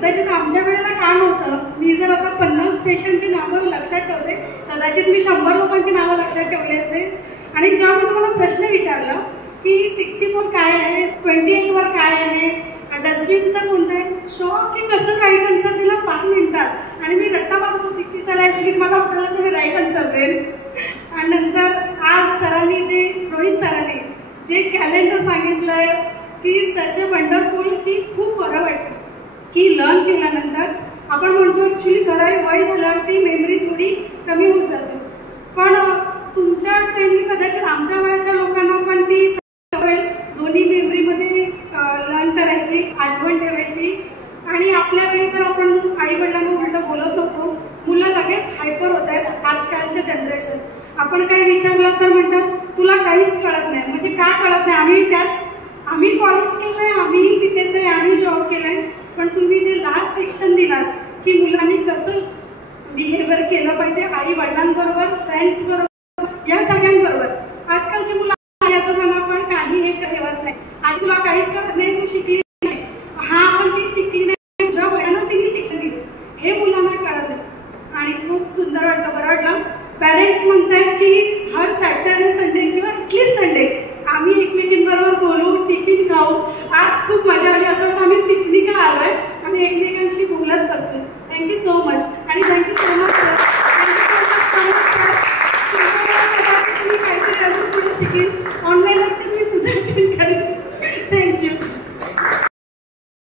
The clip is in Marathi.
कदाचित आमच्या वेळेला का नव्हतं. मी जर आता 50 पेशंटची नावं लक्षात ठेवते, कदाचित मी 100 लोकांची नावं लक्षात ठेवली असेल. आणि जेव्हा मी तुम्हाला प्रश्न विचारला की 64 काय आहे, 28 वर काय आहे, डस्टबिनचं कोणतं आहे, शॉक की कसं राईट आन्सर दिला 5 मिनिटात. आणि मी रट्टा मारत होती की चला ॲटलीस्ट मला वाटलं तुम्ही राईट आन्सर देईल. आणि नंतर आज सरांनी रोहित सरांनी जे कॅलेंडर सांगितलंय की सच अ वंडरफुल, की खूप बरं वाटतं की लर्न केल्यानंतर आपण म्हणतो ॲक्च्युली खरं वय झाल्यावरती मेमरी थोडी कमी होत जाते. पण तुमच्या ट्रेनिंग कदाचित आमच्या वयाच्या लोकांना पण ती सवय दोन्ही मेमरीमध्ये लर्न करायची, आठवण ठेवायची. आणि आपल्या वेळी तर आपण आई वडिलांना उलटं बोलत होतो, मुलं लगेच हायपर होत आहेत आजकालचे जनरेशन. आपण काही विचारलं तर म्हणतात तुला काहीच कळत नाही. म्हणजे का कळत नाही, आम्ही कॉलेज केलंय, आम्ही तिथेच आहे, आम्ही जॉब केलाय. पण तुम्ही जे लास्ट सेक्शन दिलात की मुलांनी कसं बिहेवियर केलं पाहिजे आई वडिलांबरोबर, फ्रेंड्स बरोबर, या सगळ्यांबरोबर. आजकालची मुलं